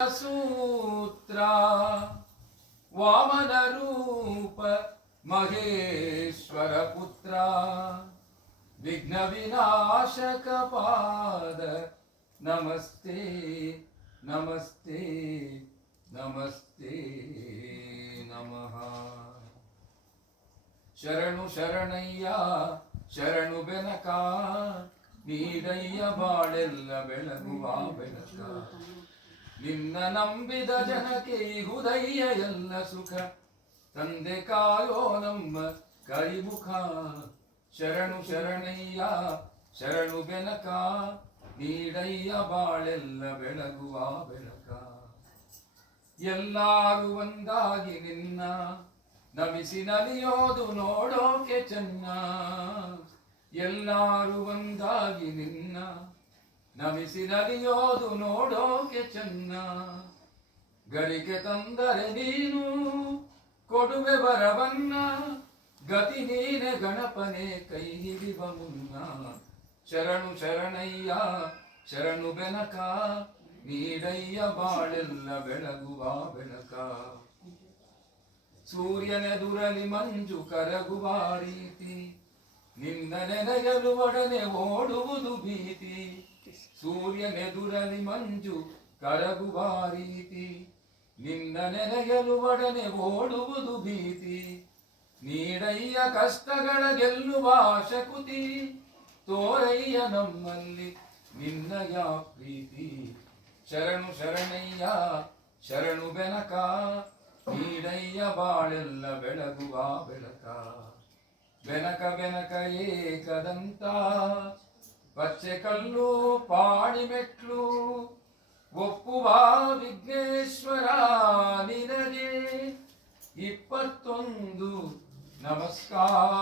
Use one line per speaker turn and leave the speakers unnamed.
ಸೂತ್ರ ವಾಮನ ರೂಪ, ಮಹೇಶ್ವರ ಪುತ್ರ, ವಿಘ್ನ ವಿನಾಶಕ ಪಾದ, ನಮಸ್ತೆ ನಮಸ್ತೆ ನಮಸ್ತೆ ನಮಃ. ಶರಣು ಶರಣಯ್ಯ, ಶರಣು ಬೆನಕ, ನೀಡಯ್ಯ ಬಾಳೆಲ್ಲ ಬೆಳಗುವ ಬೆಳಕ. ನಿನ್ನ ನಂಬಿದ ಜನಕ್ಕೆ ಹೃದಯ ಎಲ್ಲ ಸುಖ. ತಂದೆ ಕಾಯೋ ನಮ್ಮ ಕರಿಮುಖ. ಶರಣು ಶರಣಯ್ಯ, ಶರಣು ಬೆನಕ, ನೀಡಯ್ಯ ಬಾಳೆಲ್ಲ ಬೆಳಗುವ ಬೆಳಕ. ಎಲ್ಲಾರು ಒಂದಾಗಿ ನಿನ್ನ ನಮಿಸಿ ನಲಿಯೋದು ನೋಡೋಕೆ ಚೆನ್ನ. ಎಲ್ಲಾರು ಒಂದಾಗಿ ನಿನ್ನ ನಮಿಸಿ ನಲಿಯೋದು ನೋಡೋಕೆ ಚೆನ್ನ. ಗಳಿಕೆ ತಂದರೆ ನೀನು, ಕೊಡುವೆ ಬರವನ್ನ ಗತಿ ನೀನೆ ಗಣಪನೆ ಕೈ ಹಿಡಿವ ಮುನ್ನ. ಶರಣು ಶರಣಯ್ಯ, ಶರಣು ಬೆನಕ. ನೀಡಯ್ಯ ಬಾಳೆಲ್ಲ ಬೆಳಗುವ ಬೆಳಕ ಸೂರ್ಯನೆದುರಲಿ ಮಂಜು ಕರಗುವ ರೀತಿ. ನಿನ್ನ ನೆನೆಯಲು ಒಡನೆ ಓಡುವುದು ಭೀತಿ. ಸೂರ್ಯನೆದುರಲಿ ಮಂಜು ಕರಗುವ ರೀತಿ. ನಿನ್ನ ನೆನೆಯಲು ಒಡನೆ ಓಡುವುದು ಭೀತಿ. ನೀಡಯ್ಯ ಕಷ್ಟಗಳ ಗೆಲ್ಲುವ ಶಕುತಿ. ತೋರಯ್ಯ ನಮ್ಮಲ್ಲಿ ನಿನ್ನಯ ಪ್ರೀತಿ. ಶರಣು ಶರಣಯ್ಯ, ಶರಣು ಬೆನಕ. ನೀಡಯ್ಯ ಬಾಳೆಲ್ಲ ಬೆಳಗುವ ಬೆಳಕ. ಬೆನಕ ಬೆನಕ ಏಕದಂತ ಪಚ್ಚೆ ಕಲ್ಲು ಪಾಡಿ ಮೆಟ್ಲು ಒಪ್ಪುವ ವಿಘ್ನೇಶ್ವರ ನಿನಗೆ ಇಪ್ಪತ್ತೊಂದು ನಮಸ್ಕಾರಗಳು